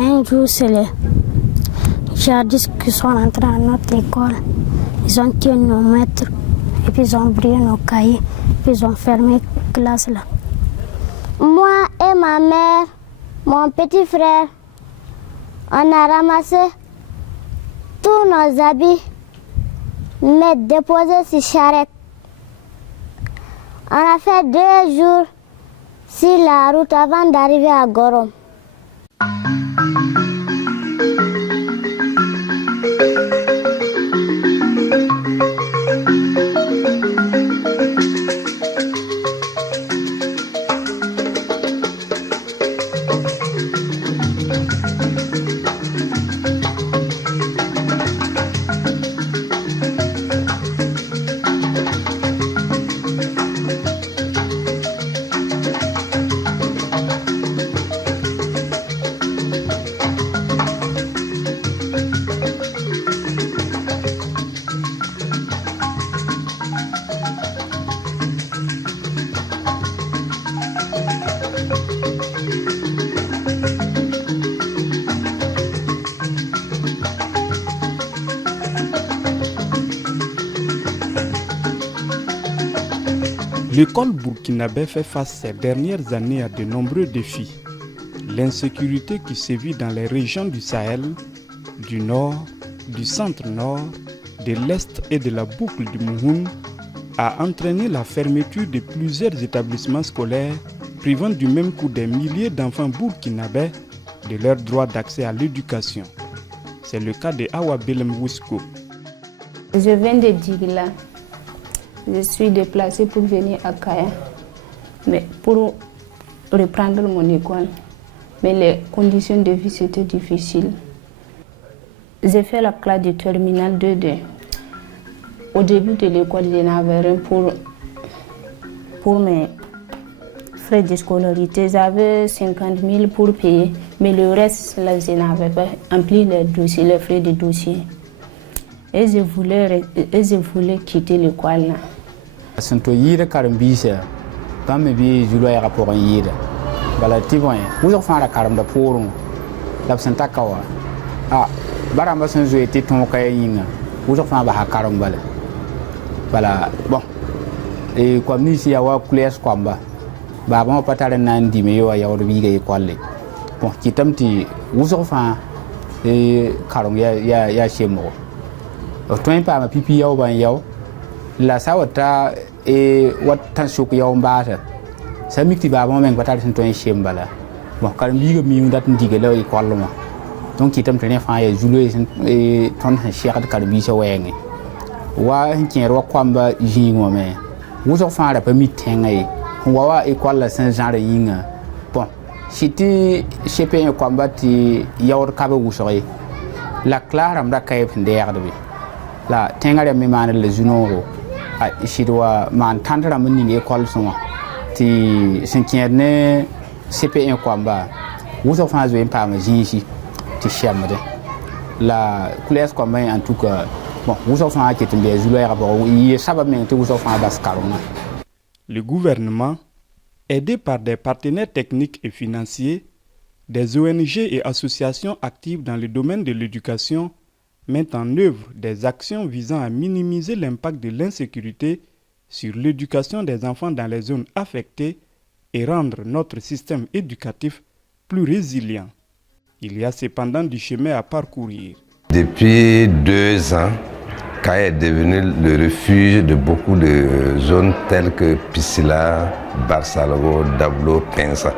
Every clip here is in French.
Un jour, c'est les jadis qui sont entrés à notre école. Ils ont tué nos maîtres, et puis ils ont brûlé nos cahiers, puis ils ont fermé la classe là. Moi et ma mère, mon petit frère, on a ramassé tous nos habits, mais déposés sur charrette. On a fait 2 jours sur la route avant d'arriver à Gorom. L'école burkinabé fait face ces dernières années à de nombreux défis. L'insécurité qui sévit dans les régions du Sahel, du Nord, du Centre-Nord, de l'Est et de la boucle du Mouhoun a entraîné la fermeture de plusieurs établissements scolaires, privant du même coup des milliers d'enfants burkinabés de leur droit d'accès à l'éducation. C'est le cas de Awa Belem Wusko. Je viens de Digla. Je suis déplacée pour venir à Kaya, mais pour reprendre mon école. Mais les conditions de vie c'était difficile. J'ai fait la classe de terminale 2D. Au début de l'école, je n'avais rien pour mes frais de scolarité. J'avais 50 000 pour payer, mais le reste, là, je n'avais pas rempli les dossiers, les frais de dossier. Et je voulais quitter l'école. Santo yira karambisa pam bi julo ya rapport yira bala tibon wo fa ra karam da porun da santa kawa bara ma san zo eti ton kay yinga wo fa ba ha karam bala bon e comme ni si ya wa classe kwamba ba ba patare nan di me yo ya wor bi ga école bon kitamti wo fa karam ya shemo to pa ma pipi yaw ban yaw la sawata wat tan suk yaw mbata sa mikti ba mo men batal sin ton shembala bon kal mi mi dat ndige la école ma donc itam tane fa ya julo ton cheikh kal bi so wengi wa hin ro kwamba jingo me wo so fa ra pa mi tengai wa école la saint jean yinga bon siti cp kwamba ti yawr kabe wusoy la clara mda kayf ndeerde bi la tengare mi man le junoro shidwa man tandra mun ni école soma ti sinkerne CP1 kwamba wuso fa zo impa ma jinshi ti chamade la classe kwamba en tout cas bon wuso fa ki timbe zulo ya bo yi sabab men ti wuso fa bas karona. Le gouvernement, aidé par des partenaires techniques et financiers, des ONG et associations actives dans le domaine de l'éducation, met en œuvre des actions visant à minimiser l'impact de l'insécurité sur l'éducation des enfants dans les zones affectées et rendre notre système éducatif plus résilient. Il y a cependant du chemin à parcourir. Depuis 2 ans, Kaya est devenu le refuge de beaucoup de zones telles que Piscila, Barsalogo, Dablo, Pensa.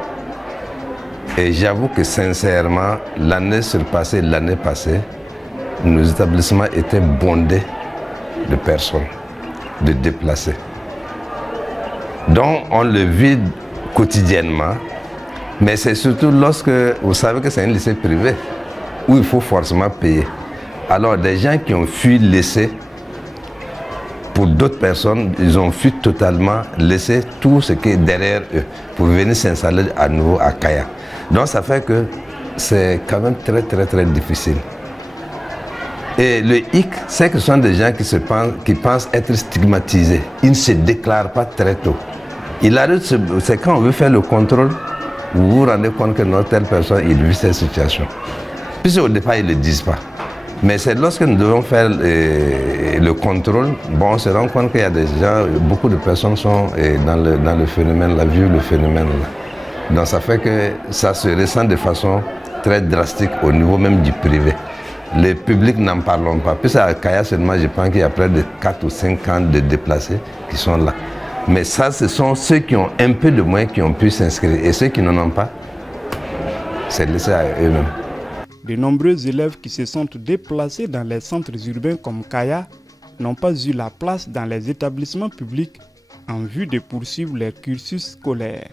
Et j'avoue que sincèrement, l'année surpassée, l'année passée, nos établissements étaient bondés de personnes, de déplacés. Donc on le vit quotidiennement, mais c'est surtout lorsque vous savez que c'est un lycée privé où il faut forcément payer. Alors des gens qui ont fui lycée, pour d'autres personnes, ils ont fui totalement, laissé tout ce qui est derrière eux pour venir s'installer à nouveau à Kaya. Donc ça fait que c'est quand même très difficile. Et le hic, c'est que ce sont des gens qui pensent être stigmatisés. Ils ne se déclarent pas très tôt. Il arrive, c'est quand on veut faire le contrôle, vous vous rendez compte que notre telle personne, il vit cette situation. Puisque au départ, ils ne le disent pas. Mais c'est lorsque nous devons faire le contrôle, bon, on se rend compte qu'il y a des gens, beaucoup de personnes sont dans le phénomène, là, vivent le phénomène là. Donc ça fait que ça se ressent de façon très drastique au niveau même du privé. Les publics n'en parlons pas. Puis à Kaya seulement, je pense qu'il y a près de 4 ou 5 ans de déplacés qui sont là. Mais ça, ce sont ceux qui ont un peu de moyens qui ont pu s'inscrire. Et ceux qui n'en ont pas, c'est laissé à eux-mêmes. De nombreux élèves qui se sont déplacés dans les centres urbains comme Kaya n'ont pas eu la place dans les établissements publics en vue de poursuivre leur cursus scolaire.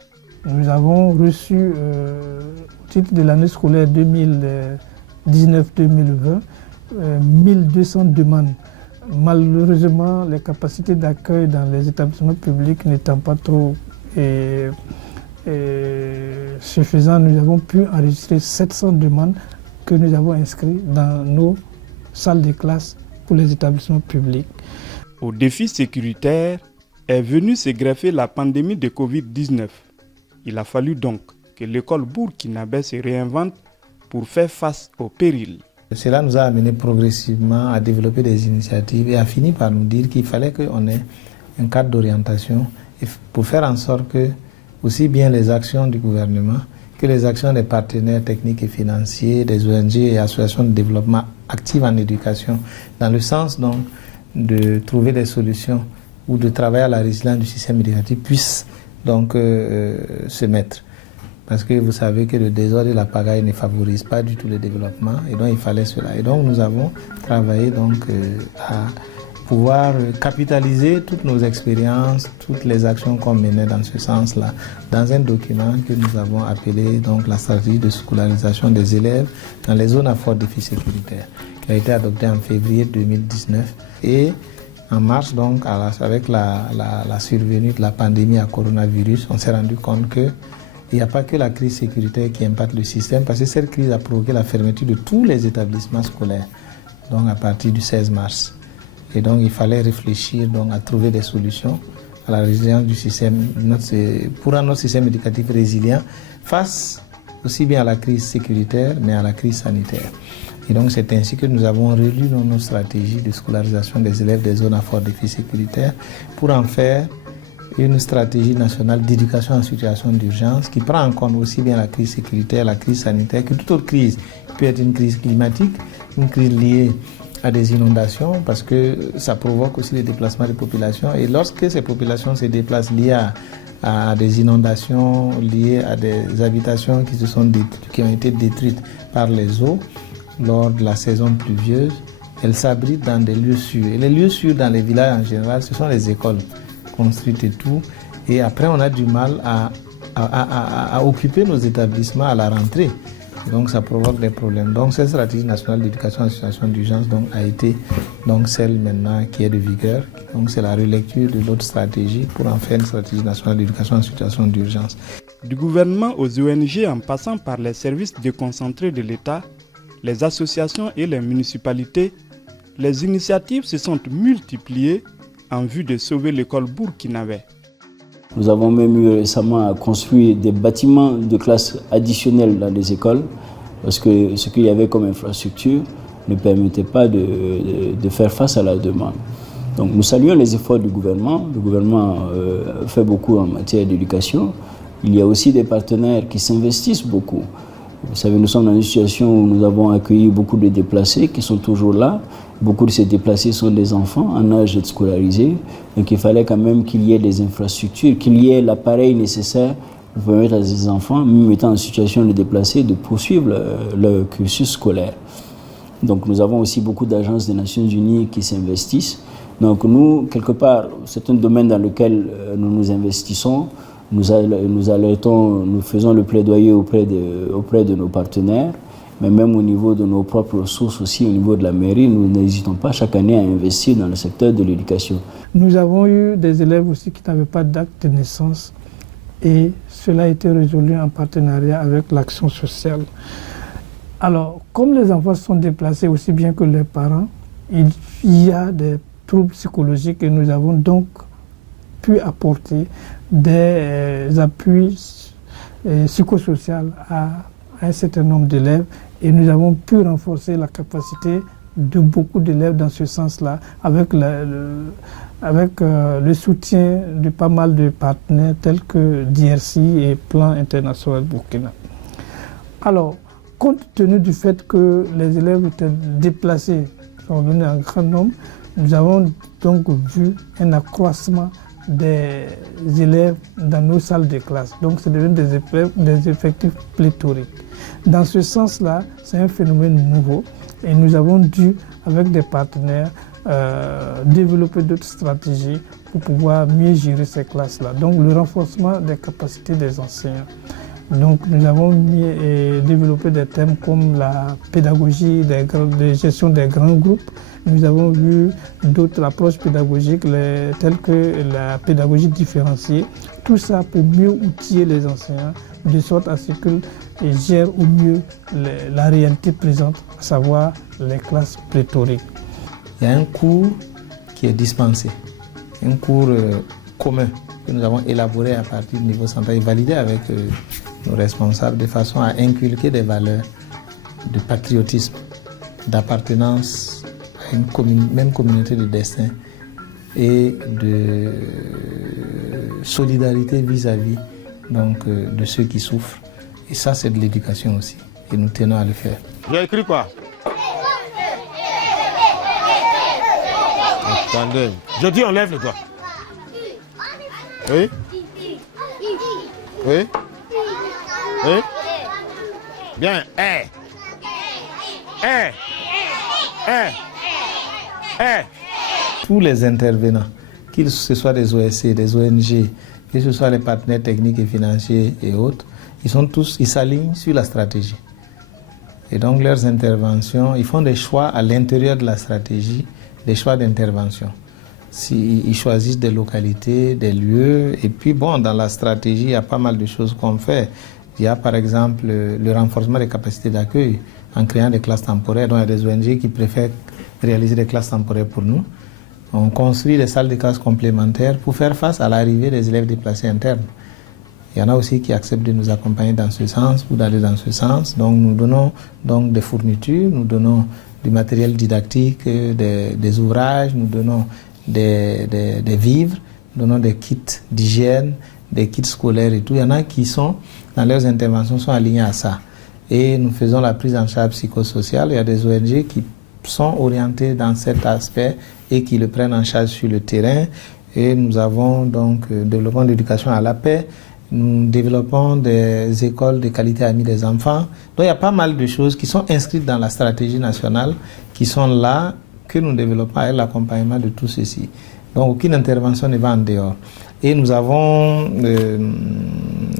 Nous avons reçu, au titre de l'année scolaire 2019-2020, 1200 demandes. Malheureusement, les capacités d'accueil dans les établissements publics n'étant pas trop suffisantes, nous avons pu enregistrer 700 demandes que nous avons inscrites dans nos salles de classe pour les établissements publics. Au défi sécuritaire est venue se greffer la pandémie de Covid-19. Il a fallu donc que l'école burkinabé se réinvente pour faire face au péril. Cela nous a amené progressivement à développer des initiatives et a fini par nous dire qu'il fallait qu'on ait un cadre d'orientation pour faire en sorte que aussi bien les actions du gouvernement que les actions des partenaires techniques et financiers, des ONG et associations de développement actives en éducation, dans le sens donc de trouver des solutions ou de travailler à la résilience du système éducatif, puissent donc se mettre. Parce que vous savez que le désordre et la pagaille ne favorisent pas du tout le développement, et donc il fallait cela. Et donc nous avons travaillé donc à pouvoir capitaliser toutes nos expériences, toutes les actions qu'on menait dans ce sens-là, dans un document que nous avons appelé donc la stratégie de scolarisation des élèves dans les zones à fort défi sécuritaire, qui a été adoptée en février 2019. Et en mars, donc, avec la survenue de la pandémie à coronavirus, on s'est rendu compte qu'il n'y a pas que la crise sécuritaire qui impacte le système, parce que cette crise a provoqué la fermeture de tous les établissements scolaires, donc à partir du 16 mars. Et donc il fallait réfléchir donc, à trouver des solutions à la résilience du système, pour rendre notre système éducatif résilient face aussi bien à la crise sécuritaire, mais à la crise sanitaire. Et donc c'est ainsi que nous avons relu nos stratégies de scolarisation des élèves des zones à fort défi sécuritaire pour en faire une stratégie nationale d'éducation en situation d'urgence qui prend en compte aussi bien la crise sécuritaire, la crise sanitaire, que toute autre crise qui peut être une crise climatique, une crise liée à des inondations, parce que ça provoque aussi le déplacement des populations. Et lorsque ces populations se déplacent liées à des inondations, liées à des habitations qui ont été détruites par les eaux lors de la saison pluvieuse, elles s'abritent dans des lieux sûrs. Et les lieux sûrs dans les villages en général, ce sont les écoles construites et tout. Et après, on a du mal à occuper nos établissements à la rentrée. Donc ça provoque des problèmes. Donc cette stratégie nationale d'éducation en situation d'urgence donc, a été donc, celle maintenant qui est de vigueur. Donc c'est la relecture de l'autre stratégie pour en faire une stratégie nationale d'éducation en situation d'urgence. Du gouvernement aux ONG en passant par les services déconcentrés de l'État, les associations et les municipalités, les initiatives se sont multipliées en vue de sauver l'école burkinabé. Nous avons même eu récemment à construire des bâtiments de classe additionnels dans les écoles parce que ce qu'il y avait comme infrastructure ne permettait pas de faire face à la demande. Donc nous saluons les efforts du gouvernement. Le gouvernement fait beaucoup en matière d'éducation. Il y a aussi des partenaires qui s'investissent beaucoup. Vous savez, nous sommes dans une situation où nous avons accueilli beaucoup de déplacés qui sont toujours là. Beaucoup de ces déplacés sont des enfants en âge d'être scolarisés. Donc il fallait quand même qu'il y ait des infrastructures, qu'il y ait l'appareil nécessaire pour permettre à ces enfants, même étant en situation de déplacer, de poursuivre leur cursus scolaire. Donc nous avons aussi beaucoup d'agences des Nations Unies qui s'investissent. Donc nous, quelque part, c'est un domaine dans lequel nous nous investissons. Nous alertons, nous faisons le plaidoyer auprès de nos partenaires, mais même au niveau de nos propres ressources aussi, au niveau de la mairie, nous n'hésitons pas chaque année à investir dans le secteur de l'éducation. Nous avons eu des élèves aussi qui n'avaient pas d'acte de naissance et cela a été résolu en partenariat avec l'action sociale. Alors, comme les enfants sont déplacés aussi bien que leurs parents, il y a des troubles psychologiques et nous avons donc pu apporter des appuis psychosocial à un certain nombre d'élèves et nous avons pu renforcer la capacité de beaucoup d'élèves dans ce sens-là avec le soutien de pas mal de partenaires tels que DRC et Plan International Burkina. Alors, compte tenu du fait que les élèves étaient déplacés, sont venus en grand nombre, nous avons donc vu un accroissement des élèves dans nos salles de classe. Donc, c'est devenu des effectifs pléthoriques. Dans ce sens-là, c'est un phénomène nouveau et nous avons dû, avec des partenaires, développer d'autres stratégies pour pouvoir mieux gérer ces classes-là. Donc, le renforcement des capacités des enseignants. Donc, nous avons développé des thèmes comme la pédagogie de gestion des grands groupes. Nous avons vu d'autres approches pédagogiques telles que la pédagogie différenciée. Tout ça pour mieux outiller les enseignants de sorte à ce qu'ils gèrent au mieux la réalité présente, à savoir les classes pléthoriques. Il y a un cours qui est dispensé, un cours commun que nous avons élaboré à partir du niveau central et validé avec nos responsables de façon à inculquer des valeurs de patriotisme, d'appartenance à une même communauté de destin et de solidarité vis-à-vis donc, de ceux qui souffrent. Et ça, c'est de l'éducation aussi. Et nous tenons à le faire. J'ai écrit quoi? Attendez. Je dis on lève le doigt. Oui? Oui? Oui? Bien. Tous les intervenants, qu'ils ce soit des OSC, des ONG, que ce soit les partenaires techniques et financiers et autres, ils s'alignent sur la stratégie. Et donc leurs interventions, ils font des choix à l'intérieur de la stratégie, des choix d'intervention. Ils choisissent des localités, des lieux, et puis bon, dans la stratégie, il y a pas mal de choses qu'on fait. Il y a par exemple le renforcement des capacités d'accueil en créant des classes temporaires. Donc il y a des ONG qui préfèrent réaliser des classes temporaires pour nous. On construit des salles de classe complémentaires pour faire face à l'arrivée des élèves déplacés internes. Il y en a aussi qui acceptent de nous accompagner dans ce sens ou d'aller dans ce sens. Donc nous donnons donc des fournitures, nous donnons du matériel didactique, des ouvrages, nous donnons des vivres, nous donnons des kits d'hygiène, des kits scolaires et tout. Il y en a qui sont, dans leurs interventions, sont alignés à ça. Et nous faisons la prise en charge psychosociale. Il y a des ONG qui sont orientées dans cet aspect et qui le prennent en charge sur le terrain. Et nous avons donc développement de l'éducation à la paix. Nous développons des écoles de qualité amies des enfants. Donc il y a pas mal de choses qui sont inscrites dans la stratégie nationale, qui sont là, que nous développons avec l'accompagnement de tout ceci. Donc aucune intervention ne va en dehors. Et nous avons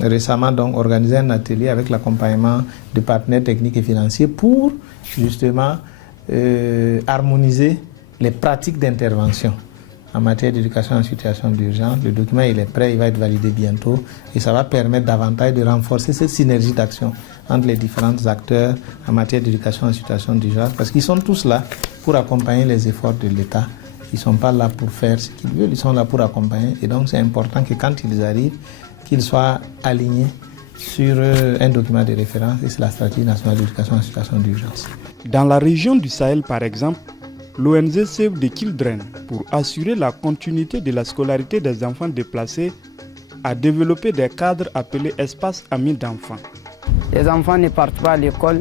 récemment donc organisé un atelier avec l'accompagnement de partenaires techniques et financiers pour justement harmoniser les pratiques d'intervention en matière d'éducation en situation d'urgence. Le document il est prêt, il va être validé bientôt et ça va permettre davantage de renforcer cette synergie d'action entre les différents acteurs en matière d'éducation en situation d'urgence parce qu'ils sont tous là pour accompagner les efforts de l'État. Ils ne sont pas là pour faire ce qu'ils veulent, ils sont là pour accompagner et donc c'est important que quand ils arrivent, qu'ils soient alignés sur un document de référence et c'est la stratégie nationale d'éducation en situation d'urgence. Dans la région du Sahel par exemple, l'ONG Save the Children, pour assurer la continuité de la scolarité des enfants déplacés, a développé des cadres appelés espaces amis d'enfants. Les enfants ne partent pas à l'école,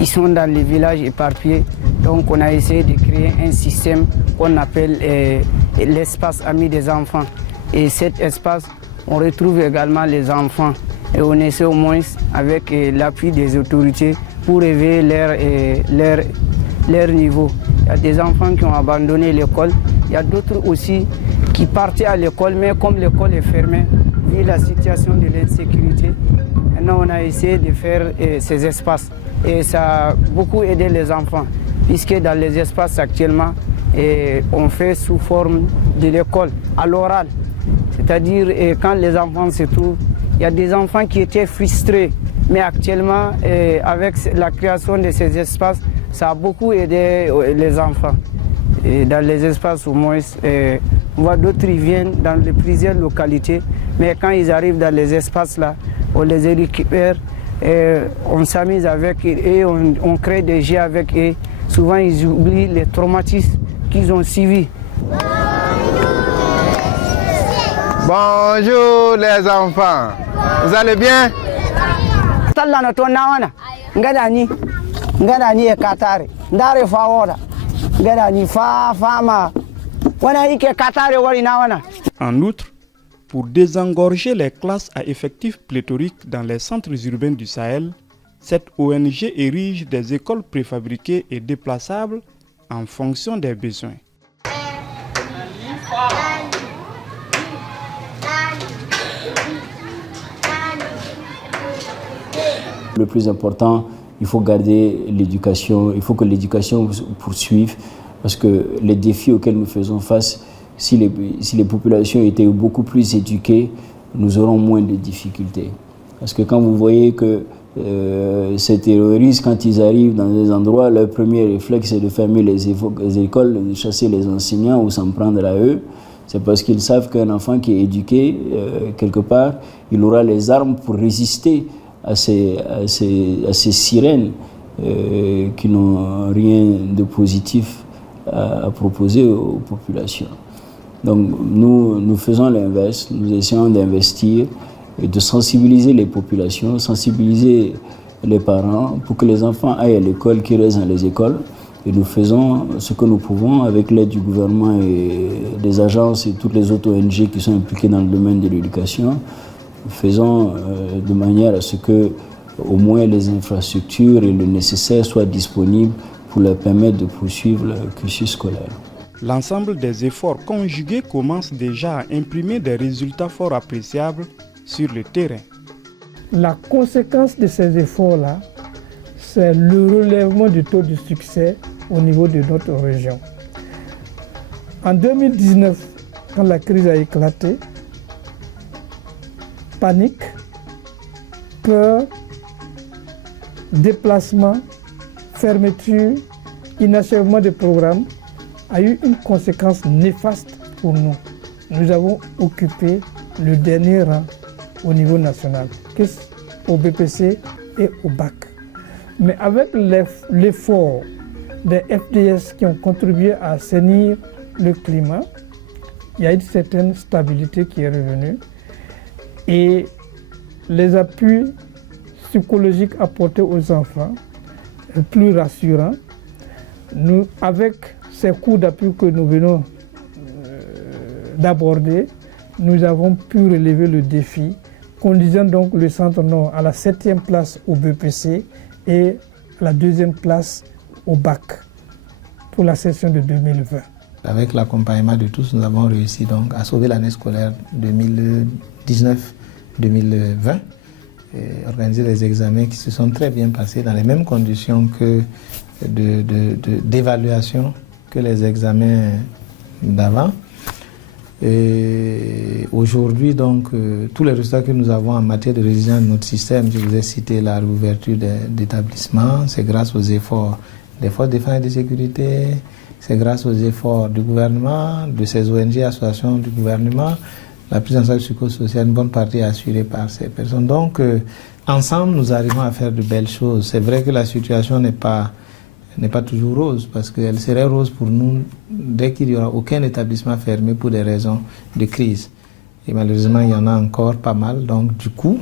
ils sont dans les villages éparpillés. Donc on a essayé de créer un système qu'on appelle l'espace ami des enfants. Et cet espace, on retrouve également les enfants. Et on essaie au moins, avec l'appui des autorités, pour élever leur niveau. Il y a des enfants qui ont abandonné l'école. Il y a d'autres aussi qui partaient à l'école, mais comme l'école est fermée, vu la situation de l'insécurité, maintenant on a essayé de faire ces espaces. Et ça a beaucoup aidé les enfants, puisque dans les espaces actuellement, on fait sous forme de l'école, à l'oral. C'est-à-dire quand les enfants se trouvent, il y a des enfants qui étaient frustrés, mais actuellement, avec la création de ces espaces, ça a beaucoup aidé les enfants. Et dans les espaces, au moins, on voit d'autres qui viennent dans plusieurs localités, mais quand ils arrivent dans les espaces là, on les récupère, on s'amuse avec eux et on crée des jeux avec eux. Souvent, ils oublient les traumatismes qu'ils ont suivis. Bonjour les enfants, vous allez bien? En outre, pour désengorger les classes à effectifs pléthoriques dans les centres urbains du Sahel, cette ONG érige des écoles préfabriquées et déplaçables en fonction des besoins. Le plus important, il faut garder l'éducation, il faut que l'éducation poursuive, parce que les défis auxquels nous faisons face, si les populations étaient beaucoup plus éduquées, nous aurons moins de difficultés. Parce que quand vous voyez que ces terroristes, quand ils arrivent dans des endroits, leur premier réflexe c'est de fermer les écoles, de chasser les enseignants ou s'en prendre à eux. C'est parce qu'ils savent qu'un enfant qui est éduqué, quelque part, il aura les armes pour résister à ces sirènes qui n'ont rien de positif à proposer aux populations. Donc nous faisons l'inverse, nous essayons d'investir et de sensibiliser les populations, sensibiliser les parents pour que les enfants aillent à l'école, qu'ils restent dans les écoles. Et nous faisons ce que nous pouvons avec l'aide du gouvernement et des agences et toutes les autres ONG qui sont impliquées dans le domaine de l'éducation. Nous faisons de manière à ce que au moins les infrastructures et le nécessaire soient disponibles pour leur permettre de poursuivre leur cursus scolaire. L'ensemble des efforts conjugués commence déjà à imprimer des résultats fort appréciables sur le terrain. La conséquence de ces efforts-là, c'est le relèvement du taux de succès au niveau de notre région. En 2019, quand la crise a éclaté, panique, peur, déplacement, fermeture, inachèvement des programmes a eu une conséquence néfaste pour nous. Nous avons occupé le dernier rang au niveau national, au BPC et au BAC. Mais avec l'effort des FDS qui ont contribué à assainir le climat, il y a une certaine stabilité qui est revenue. Et les appuis psychologiques apportés aux enfants, plus rassurants, avec ces cours d'appui que nous venons d'aborder, nous avons pu relever le défi, conduisant donc le Centre Nord à la 7e place au BPC et à la 2e place au BAC pour la session de 2020. Avec l'accompagnement de tous, nous avons réussi donc à sauver l'année scolaire 2019-2020 et organiser des examens qui se sont très bien passés dans les mêmes conditions que d'évaluation que les examens d'avant. Et aujourd'hui, donc, tous les résultats que nous avons en matière de résilience de notre système, je vous ai cité la réouverture d'établissements, c'est grâce aux efforts des forces de défense et de sécurité, c'est grâce aux efforts du gouvernement, de ces ONG, associations du gouvernement, la prise en charge psychosociale, une bonne partie est assurée par ces personnes. Donc, ensemble, nous arrivons à faire de belles choses. C'est vrai que la situation n'est pas toujours rose, parce qu'elle serait rose pour nous dès qu'il n'y aura aucun établissement fermé pour des raisons de crise. Et malheureusement, il y en a encore pas mal. Donc, du coup,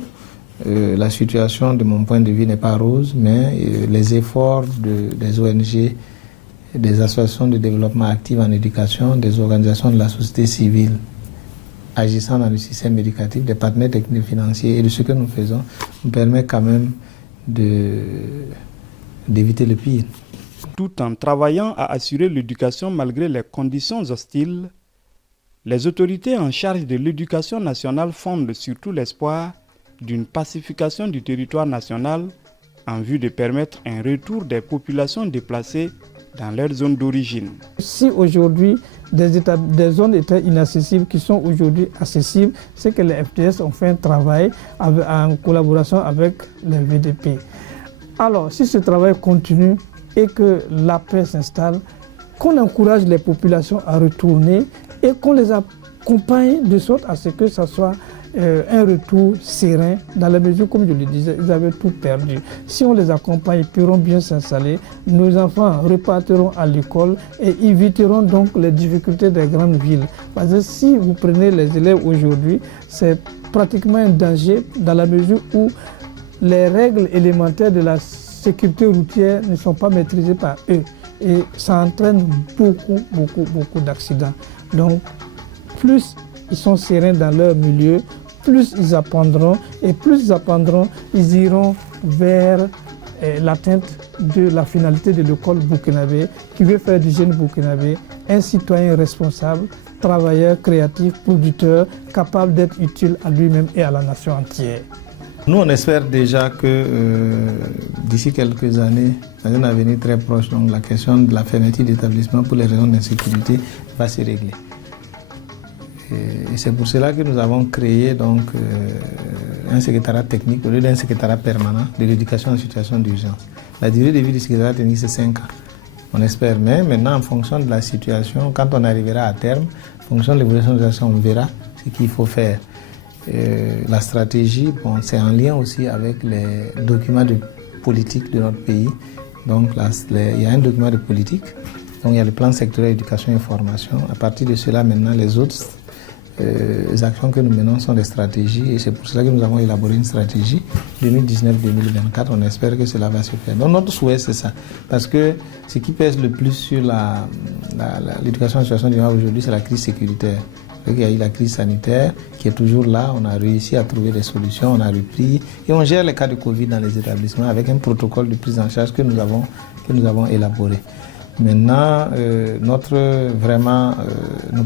la situation, de mon point de vue, n'est pas rose, mais les efforts des ONG, des associations de développement actif en éducation, des organisations de la société civile agissant dans le système éducatif, des partenaires techniques financiers et de ce que nous faisons, nous permet quand même d'éviter le pire. Tout en travaillant à assurer l'éducation malgré les conditions hostiles, les autorités en charge de l'éducation nationale fondent surtout l'espoir d'une pacification du territoire national en vue de permettre un retour des populations déplacées dans leur zone d'origine. Si aujourd'hui des zones étaient inaccessibles qui sont aujourd'hui accessibles, c'est que les FDS ont fait un travail en collaboration avec les VDP. Alors, si ce travail continue et que la paix s'installe, qu'on encourage les populations à retourner et qu'on les accompagne de sorte à ce que ça soit un retour serein, dans la mesure, comme je le disais, ils avaient tout perdu. Si on les accompagne, ils pourront bien s'installer. Nos enfants repartiront à l'école et éviteront donc les difficultés des grandes villes. Parce que si vous prenez les élèves aujourd'hui, c'est pratiquement un danger dans la mesure où les règles élémentaires de la sécurité routière ne sont pas maîtrisées par eux. Et ça entraîne beaucoup d'accidents. Donc, plus ils sont sereins dans leur milieu, plus ils apprendront, et plus ils apprendront, ils iront vers l'atteinte de la finalité de l'école burkinabé, qui veut faire du jeune burkinabé un citoyen responsable, travailleur, créatif, producteur, capable d'être utile à lui-même et à la nation entière. Nous, on espère déjà que d'ici quelques années, dans un avenir très proche, donc la question de la fermeture d'établissements pour les raisons d'insécurité va se régler. Et c'est pour cela que nous avons créé donc, un secrétariat technique au lieu d'un secrétariat permanent de l'éducation en situation d'urgence. La durée de vie du secrétariat technique, c'est 5 ans. On espère, mais maintenant, en fonction de la situation, quand on arrivera à terme, en fonction de l'évolution de la situation, on verra ce qu'il faut faire. La stratégie, bon, c'est en lien aussi avec les documents de politique de notre pays. Donc, il y a un document de politique, donc il y a le plan sectoriel éducation et formation. À partir de cela, maintenant, les autres actions que nous menons sont des stratégies et c'est pour cela que nous avons élaboré une stratégie 2019-2024. On espère que cela va se faire. Donc, notre souhait, c'est ça. Parce que ce qui pèse le plus sur l'éducation en situation d'urgence aujourd'hui, c'est la crise sécuritaire. Il y a eu la crise sanitaire qui est toujours là, on a réussi à trouver des solutions, on a repris et on gère les cas de Covid dans les établissements avec un protocole de prise en charge que nous avons élaboré. Maintenant, nos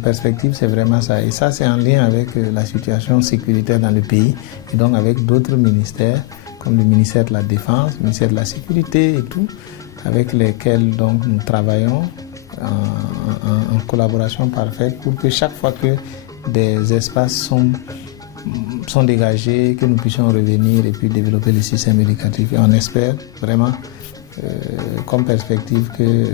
perspectives, c'est vraiment ça. Et ça, c'est en lien avec la situation sécuritaire dans le pays et donc avec d'autres ministères comme le ministère de la Défense, le ministère de la Sécurité et tout, avec lesquels donc, nous travaillons en collaboration parfaite pour que chaque fois que des espaces sont dégagés, que nous puissions revenir et puis développer le système éducatif. Et on espère vraiment comme perspective que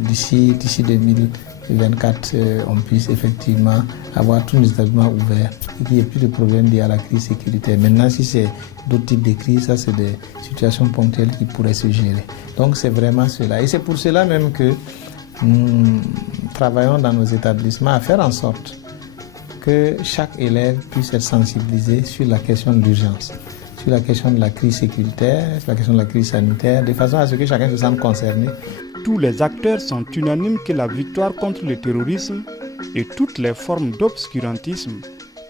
d'ici 2024, on puisse effectivement avoir tous les établissements ouverts et qu'il n'y ait plus de problèmes liés à la crise sécuritaire. Maintenant, si c'est d'autres types de crises, ça c'est des situations ponctuelles qui pourraient se gérer. Donc c'est vraiment cela. Et c'est pour cela même que nous travaillons dans nos établissements à faire en sorte que chaque élève puisse être sensibilisé sur la question de l'urgence, sur la question de la crise sécuritaire, sur la question de la crise sanitaire, de façon à ce que chacun se sente concerné. Tous les acteurs sont unanimes que la victoire contre le terrorisme et toutes les formes d'obscurantisme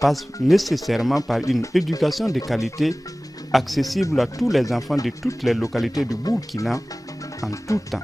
passent nécessairement par une éducation de qualité accessible à tous les enfants de toutes les localités du Burkina en tout temps.